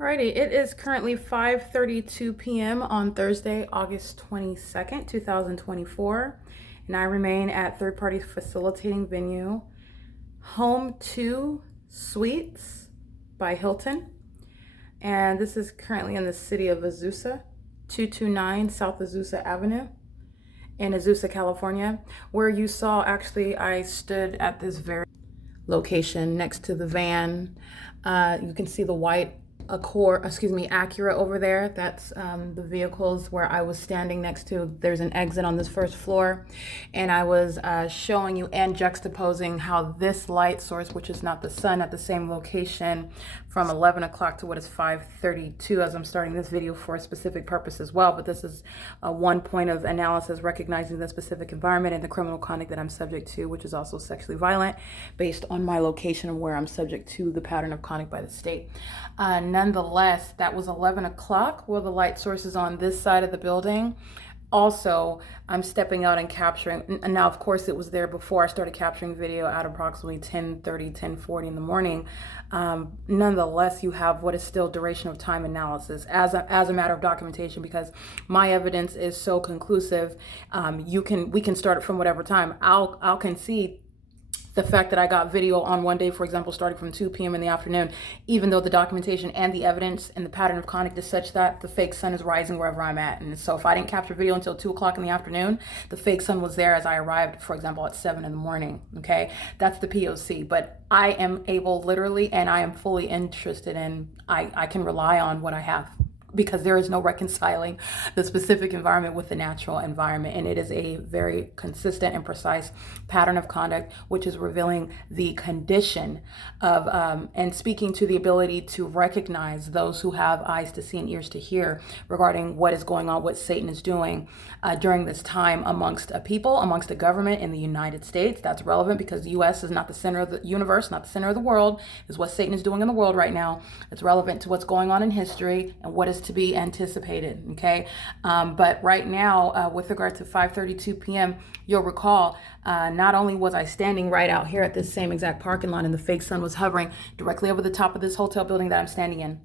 Alrighty, it is currently 5:32 p.m. on Thursday, August 22nd, 2024, and I remain at third-party facilitating venue Home 2 Suites by Hilton, and this is currently in the city of Azusa, 229 South Azusa Avenue in Azusa, California, where you saw actually I stood at this very location next to the van. You can see the white Acura over there. That's the vehicles where I was standing next to. There's an exit on this first floor, and I was showing you and juxtaposing how this light source, which is not the sun, at the same location from 11 o'clock to what is 5:32 as I'm starting this video for a specific purpose as well. But this is one point of analysis, recognizing the specific environment and the criminal conduct that I'm subject to, which is also sexually violent, based on my location and where I'm subject to the pattern of conduct by the state. Nonetheless, that was 11 o'clock where the light source is on this side of the building. Also, I'm stepping out and capturing, and now of course it was there before I started capturing video at approximately 10:30, 10:40 in the morning. Nonetheless, you have what is still duration of time analysis as a matter of documentation, because my evidence is so conclusive. We can start it from whatever time. I'll concede the fact that I got video on one day, for example, starting from 2 p.m. in the afternoon, even though the documentation and the evidence and the pattern of conduct is such that the fake sun is rising wherever I'm at. And so if I didn't capture video until 2 o'clock in the afternoon, the fake sun was there as I arrived, for example, at 7 in the morning. Okay, that's the P.O.C. But I am able literally, and I am fully interested in, I can rely on what I have, because there is no reconciling the specific environment with the natural environment. And it is a very consistent and precise pattern of conduct, which is revealing the condition of, and speaking to the ability to recognize those who have eyes to see and ears to hear regarding what is going on, what Satan is doing during this time amongst a people, amongst a government in the United States. That's relevant because the U.S. is not the center of the universe, not the center of the world. Is what Satan is doing in the world right now. It's relevant to what's going on in history and what is to be anticipated. Okay, but right now, with regard to 5:32 p.m., you'll recall not only was I standing right out here at this same exact parking lot, and the fake sun was hovering directly over the top of this hotel building that I'm standing in.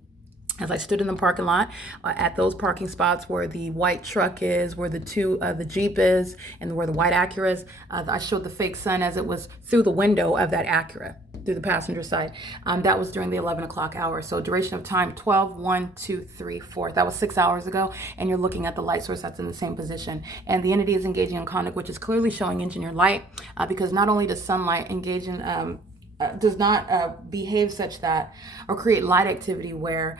As I stood in the parking lot at those parking spots where the white truck is, where the Jeep is, and where the white Acura is, I showed the fake sun as it was through the window of that Acura, through the passenger side. That was during the 11 o'clock hour. So duration of time, 12, 1, 2, 3, 4. That was 6 hours ago. And you're looking at the light source that's in the same position. And the entity is engaging in conduct, which is clearly showing engineered light, because not only does sunlight engage in does not behave such that, or create light activity where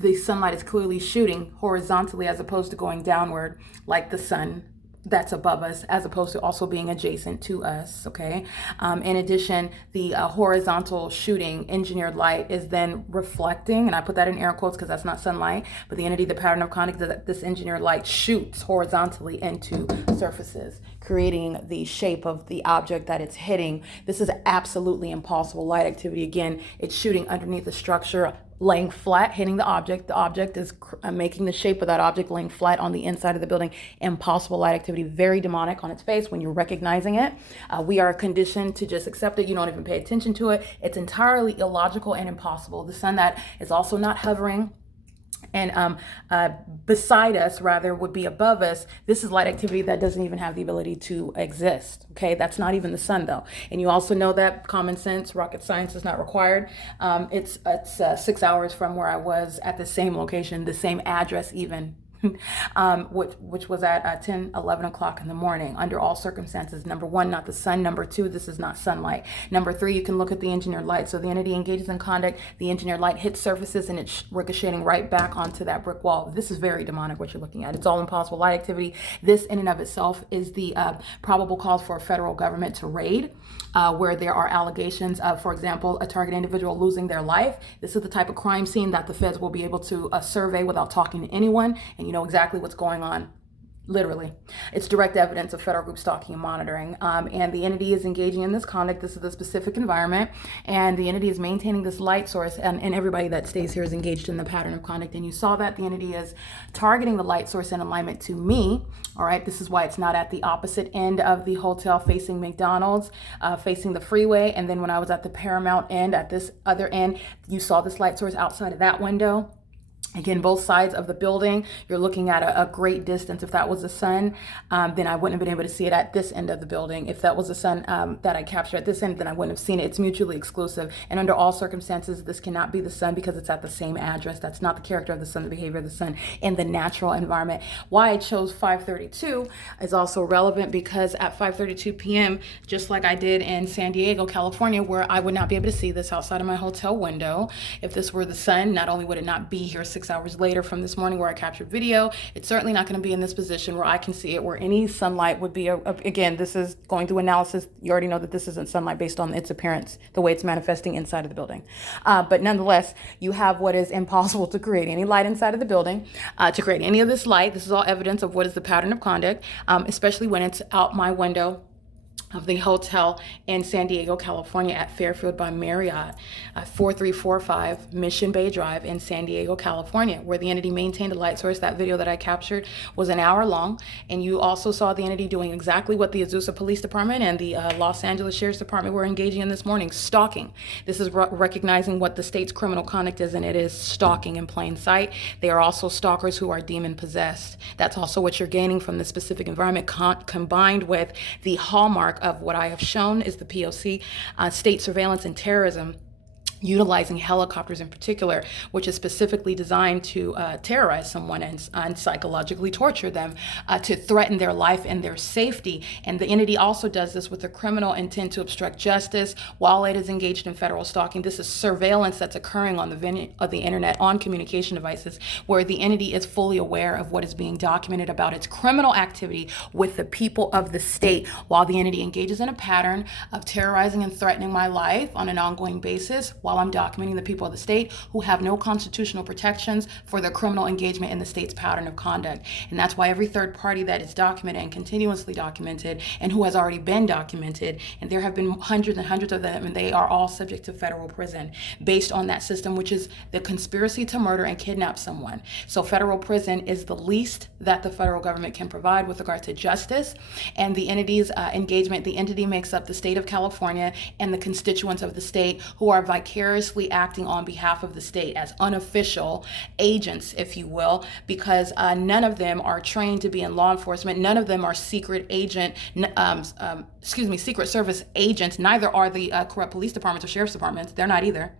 the sunlight is clearly shooting horizontally as opposed to going downward like the sun that's above us, as opposed to also being adjacent to us. Okay. In addition, the horizontal shooting engineered light is then reflecting, and I put that in air quotes because that's not sunlight, but the entity, the pattern of conduct, that this engineered light shoots horizontally into surfaces, creating the shape of the object that it's hitting. This is absolutely impossible light activity. Again, it's shooting underneath the structure, laying flat, hitting the object. The object is making the shape of that object, laying flat on the inside of the building. Impossible light activity, very demonic on its face when you're recognizing it. We are conditioned to just accept it. You don't even pay attention to it. It's entirely illogical and impossible. The sun that is also not hovering and beside us, rather, would be above us. This is light activity that doesn't even have the ability to exist. Okay, that's not even the sun though. And you also know that common sense, rocket science is not required. It's 6 hours from where I was at the same location, the same address even. Which was at 10, 11 o'clock in the morning. Under all circumstances, number one, not the sun. Number two, this is not sunlight. Number three, you can look at the engineered light. So the entity engages in conduct, the engineered light hits surfaces, and it's ricocheting right back onto that brick wall. This is very demonic what you're looking at. It's all impossible light activity. This in and of itself is the probable cause for a federal government to raid, where there are allegations of, for example, a target individual losing their life. This is the type of crime scene that the feds will be able to survey without talking to anyone, and you know exactly what's going on. Literally, it's direct evidence of federal group stalking and monitoring. And the entity is engaging in this conduct. This is the specific environment, and the entity is maintaining this light source, and everybody that stays here is engaged in the pattern of conduct. And you saw that the entity is targeting the light source in alignment to me. All right, this is why it's not at the opposite end of the hotel facing McDonald's, facing the freeway. And then when I was at the Paramount end, at this other end, you saw this light source outside of that window. Again, both sides of the building, you're looking at a great distance. If that was the sun, then I wouldn't have been able to see it at this end of the building. If that was the sun that I captured at this end, then I wouldn't have seen it. It's mutually exclusive. And under all circumstances, this cannot be the sun because it's at the same address. That's not the character of the sun, the behavior of the sun in the natural environment. Why I chose 5:32 is also relevant because at 5:32 p.m., just like I did in San Diego, California, where I would not be able to see this outside of my hotel window. If this were the sun, not only would it not be here 6 hours later from this morning where I captured video, it's certainly not going to be in this position where I can see it, where any sunlight would be, again, this is going through analysis. You already know that this isn't sunlight based on its appearance, the way it's manifesting inside of the building. But nonetheless, you have what is impossible to create any light inside of the building, to create any of this light. This is all evidence of what is the pattern of conduct, especially when it's out my window of the hotel in San Diego, California at Fairfield by Marriott, 4345 Mission Bay Drive in San Diego, California, where the entity maintained a light source. That video that I captured was an hour long, and you also saw the entity doing exactly what the AZUSA Police Department and the Los Angeles Sheriff's Department were engaging in this morning, stalking. This is recognizing what the state's criminal conduct is, and it is stalking in plain sight. They are also stalkers who are demon possessed. That's also what you're gaining from this specific environment, combined with the hallmark of what I have shown is the P.O.C. State surveillance and terrorism, utilizing helicopters in particular, which is specifically designed to terrorize someone and psychologically torture them, to threaten their life and their safety. And the entity also does this with a criminal intent to obstruct justice while it is engaged in federal stalking. This is surveillance that's occurring on the internet, on communication devices, where the entity is fully aware of what is being documented about its criminal activity with the people of the state, while the entity engages in a pattern of terrorizing and threatening my life on an ongoing basis, while I'm documenting the people of the state who have no constitutional protections for their criminal engagement in the state's pattern of conduct. And that's why every third party that is documented and continuously documented and who has already been documented, and there have been hundreds and hundreds of them, and they are all subject to federal prison based on that system, which is the conspiracy to murder and kidnap someone. So federal prison is the least that the federal government can provide with regard to justice. And the entity's engagement, the entity makes up the state of California and the constituents of the state who are vicariously acting on behalf of the state as unofficial agents, if you will, because none of them are trained to be in law enforcement. None of them are secret service agents. Neither are the corrupt police departments or sheriff's departments. They're not either.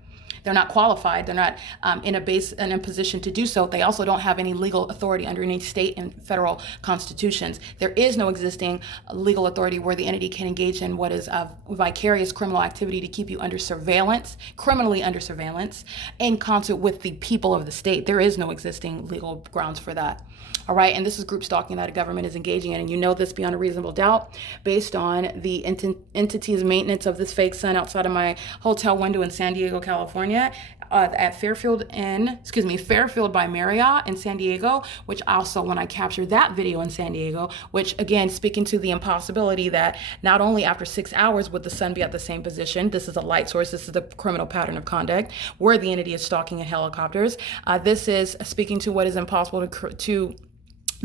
They're not qualified. They're not in a position to do so. They also don't have any legal authority under any state and federal constitutions. There is no existing legal authority where the entity can engage in what is vicarious criminal activity to keep you under surveillance, criminally under surveillance, in concert with the people of the state. There is no existing legal grounds for that. All right, and this is group stalking that a government is engaging in, and you know this beyond a reasonable doubt based on the entity's maintenance of this fake sun outside of my hotel window in San Diego, California, at Fairfield by Marriott in San Diego, which also, when I captured that video in San Diego, which again, speaking to the impossibility that not only after 6 hours would the sun be at the same position, this is a light source, this is the criminal pattern of conduct, where the entity is stalking in helicopters. This is speaking to what is impossible to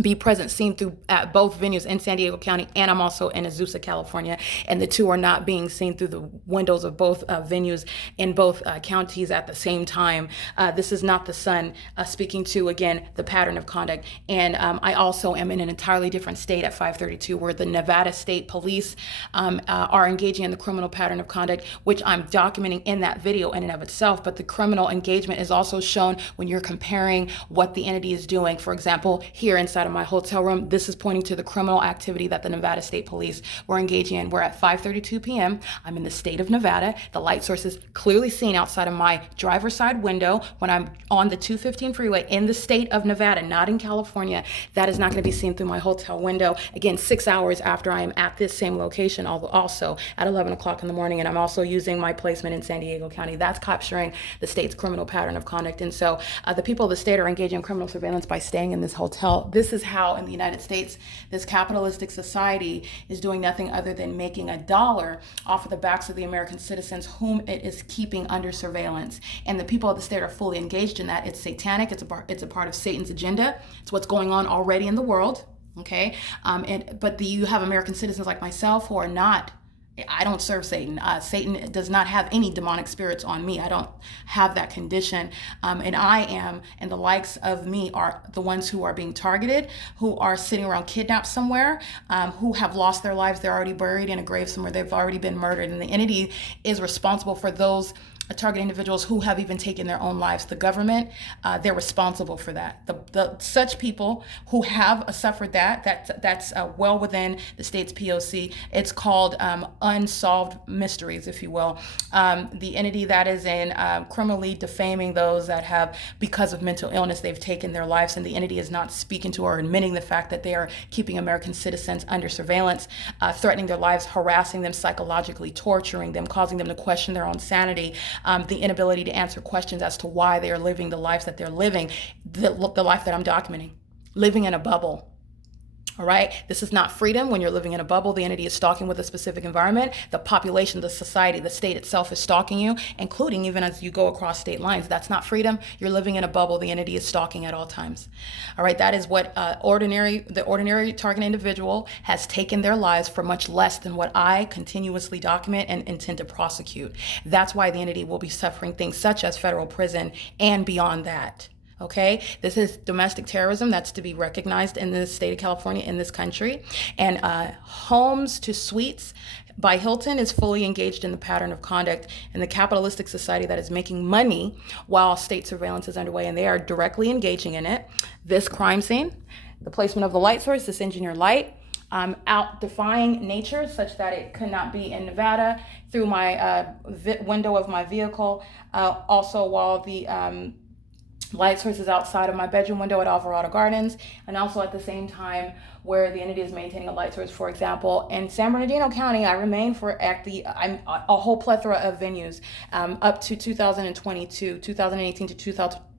be present, seen through at both venues in San Diego County, and I'm also in AZUSA, California, and the two are not being seen through the windows of both venues in both counties at the same time. This is not the sun, speaking to, again, the pattern of conduct. And I also am in an entirely different state at 5:32, where the Nevada State Police are engaging in the criminal pattern of conduct, which I'm documenting in that video in and of itself. But the criminal engagement is also shown when you're comparing what the entity is doing. For example, here inside of my hotel room, this is pointing to the criminal activity that the Nevada State Police were engaging in. We're at 5:32 p.m. I'm in the state of Nevada. The light source is clearly seen outside of my driver's side window when I'm on the 215 freeway in the state of Nevada, not in California. That is not going to be seen through my hotel window. Again, 6 hours after I am at this same location, also at 11 o'clock in the morning, and I'm also using my placement in San Diego County. That's capturing the state's criminal pattern of conduct. And so the people of the state are engaging in criminal surveillance by staying in this hotel. This is how in the United States, this capitalistic society is doing nothing other than making a dollar off of the backs of the American citizens whom it is keeping under surveillance. And the people of the state are fully engaged in that. It's satanic. It's a part of Satan's agenda. It's what's going on already in the world. Okay. But you have American citizens like myself who are not I don't serve Satan. Satan does not have any demonic spirits on me. I don't have that condition. And I am, and the likes of me are the ones who are being targeted, who are sitting around kidnapped somewhere, who have lost their lives. They're already buried in a grave somewhere. They've already been murdered. And the entity is responsible for those target individuals who have even taken their own lives. The government, they're responsible for that. Such people who have suffered that's well within the state's P.O.C. It's called unsolved mysteries, if you will. The entity that is in criminally defaming those that have, because of mental illness, they've taken their lives, and the entity is not speaking to or admitting the fact that they are keeping American citizens under surveillance, threatening their lives, harassing them psychologically, torturing them, causing them to question their own sanity, the inability to answer questions as to why they are living the lives that they're living, the life that I'm documenting, living in a bubble. All right. This is not freedom when you're living in a bubble. The entity is stalking with a specific environment. The population, the society, the state itself is stalking you, including even as you go across state lines. That's not freedom. You're living in a bubble. The entity is stalking at all times. All right. That is what the ordinary target individual has taken their lives for much less than what I continuously document and intend to prosecute. That's why the entity will be suffering things such as federal prison and beyond that. Okay, this is domestic terrorism that's to be recognized in the state of California, in this country. And Homes to Suites by Hilton is fully engaged in the pattern of conduct in the capitalistic society that is making money while state surveillance is underway, and they are directly engaging in it. This crime scene, the placement of the light source, this engineer light, out defying nature such that it could not be in Nevada, through my window of my vehicle, also while the light sources outside of my bedroom window at Alvarado Gardens, and also at the same time where the entity is maintaining a light source. For example, in San Bernardino County, I remain a whole plethora of venues up to 2022, 2018 to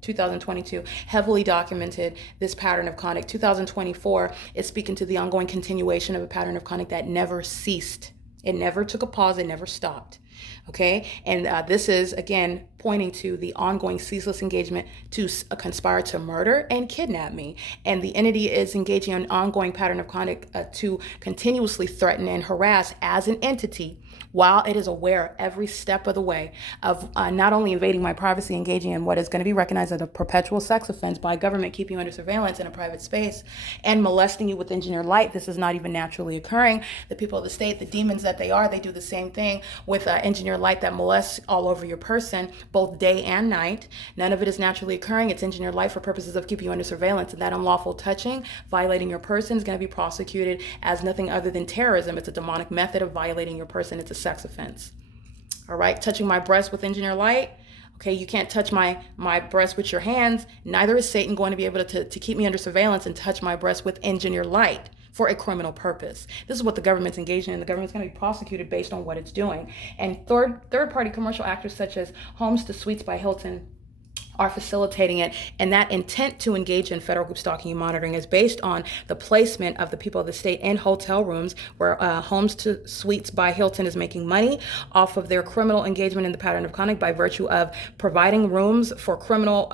2022, heavily documented this pattern of conduct. 2024 is speaking to the ongoing continuation of a pattern of conduct that never ceased. It never took a pause. It never stopped. Okay, and this is again pointing to the ongoing ceaseless engagement to conspire to murder and kidnap me. And the entity is engaging in an ongoing pattern of conduct to continuously threaten and harass as an entity, while it is aware every step of the way of not only invading my privacy, engaging in what is going to be recognized as a perpetual sex offense by government, keeping you under surveillance in a private space, and molesting you with engineered light. This is not even naturally occurring. The people of the state, the demons that they are, they do the same thing with engineered light that molests all over your person, both day and night. None of it is naturally occurring. It's engineered light for purposes of keeping you under surveillance, and that unlawful touching, violating your person, is going to be prosecuted as nothing other than terrorism. It's a demonic method of violating your person. It's a sex offense. All right, touching my breast with engineered light. Okay, you can't touch my breast with your hands. Neither is Satan going to be able to keep me under surveillance and touch my breast with engineered light for a criminal purpose. This is what the government's engaging in. The government's going to be prosecuted based on what it's doing. And third-party commercial actors such as Homes to Suites by Hilton are facilitating it, and that intent to engage in federal group stalking and monitoring is based on the placement of the people of the state in hotel rooms, where Homes to Suites by Hilton is making money off of their criminal engagement in the pattern of conduct by virtue of providing rooms for the criminal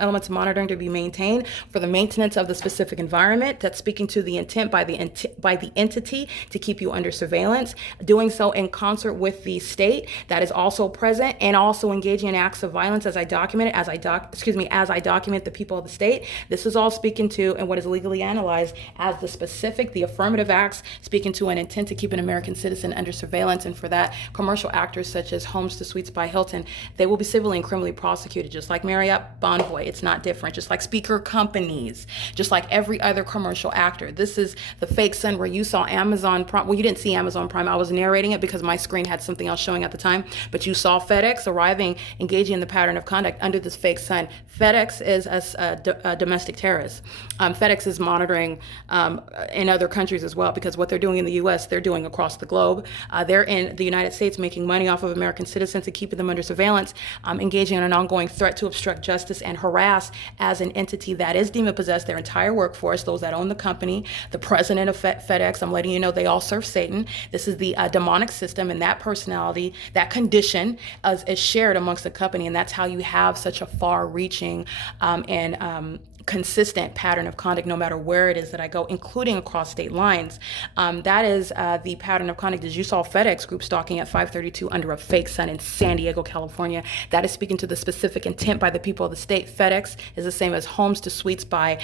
elements of monitoring to be maintained for the maintenance of the specific environment. That's speaking to the intent by the entity to keep you under surveillance, doing so in concert with the state that is also present, and also engaging in acts of violence as I document the people of the state. This is all speaking to, and what is legally analyzed as the affirmative acts speaking to an intent to keep an American citizen under surveillance. And for that, commercial actors such as Homes to Suites by Hilton, they will be civilly and criminally prosecuted, just like Marriott Bonvoy. It's not different. Just like speaker companies, just like every other commercial actor. This is the fake sun where you saw Amazon Prime. Well, you didn't see Amazon Prime. I was narrating it because my screen had something else showing at the time, but you saw FedEx arriving, engaging in the pattern of conduct under this fake sun. FedEx is a domestic terrorist. FedEx is monitoring in other countries as well, because what they're doing in the U.S., they're doing across the globe. They're in the United States making money off of American citizens and keeping them under surveillance, engaging in an ongoing threat to obstruct justice and harass as an entity that is demon-possessed their entire workforce, those that own the company, the president of FedEx. I'm letting you know they all serve Satan. This is the demonic system, and that personality, that condition is shared amongst the company, and that's how you have such a far-reaching and consistent pattern of conduct no matter where it is that I go, including across state lines. That is the pattern of conduct as you saw FedEx group stalking at 532 under a fake sun in San Diego, California. That is speaking to the specific intent by the people of the state. FedEx is the same as homes to suites by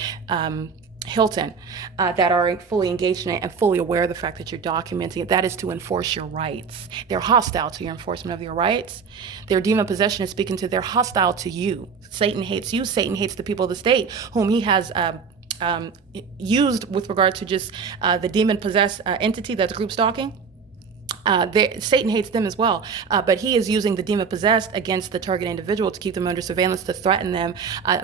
Hilton that are fully engaged in it and fully aware of the fact that you're documenting it. That is to enforce your rights. They're hostile to your enforcement of your rights. Their demon possession is speaking to they're hostile to you. Satan hates you. Satan hates the people of the state whom he has used with regard to just the demon-possessed entity that's group stalking. Satan hates them as well, but he is using the demon-possessed against the target individual to keep them under surveillance, to threaten them,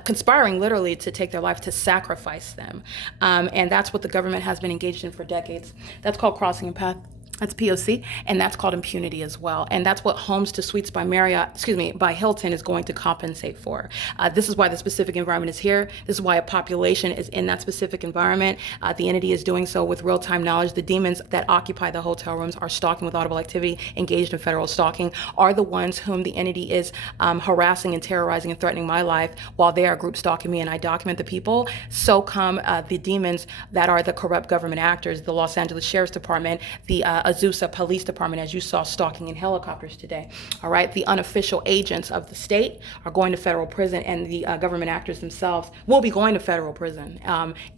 conspiring literally to take their life, to sacrifice them. And that's what the government has been engaged in for decades. That's called crossing a path. That's P.O.C. and that's called impunity as well. And that's what homes to suites by by Hilton is going to compensate for. This is why the specific environment is here. This is why a population is in that specific environment. The entity is doing so with real-time knowledge. The demons that occupy the hotel rooms are stalking with audible activity, engaged in federal stalking, are the ones whom the entity is harassing and terrorizing and threatening my life while they are group stalking me and I document the people. So come the demons that are the corrupt government actors, the Los Angeles Sheriff's Department, the AZUSA Police Department, as you saw, stalking in helicopters today. All right, the unofficial agents of the state are going to federal prison, and the government actors themselves will be going to federal prison,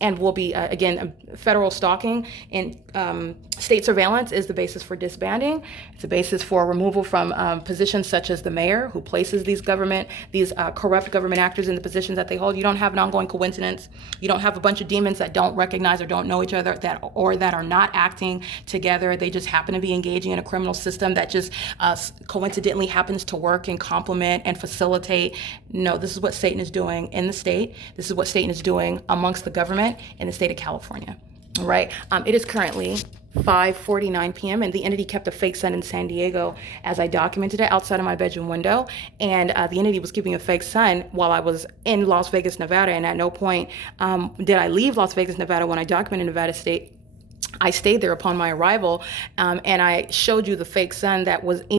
and will be again federal stalking and state surveillance is the basis for disbanding. It's a basis for removal from positions such as the mayor, who places these corrupt government actors in the positions that they hold. You don't have an ongoing coincidence. You don't have a bunch of demons that don't recognize or don't know each other, that are not acting together. They just happen to be engaging in a criminal system that just coincidentally happens to work and complement and facilitate. No, this is what Satan is doing in the state. This is what Satan is doing amongst the government in the state of California. All right. It is currently 5:49 p.m. and the entity kept a fake sun in San Diego as I documented it outside of my bedroom window. And the entity was keeping a fake sun while I was in Las Vegas, Nevada. And at no point did I leave Las Vegas, Nevada when I documented Nevada State. I stayed there upon my arrival, and I showed you the fake sun that was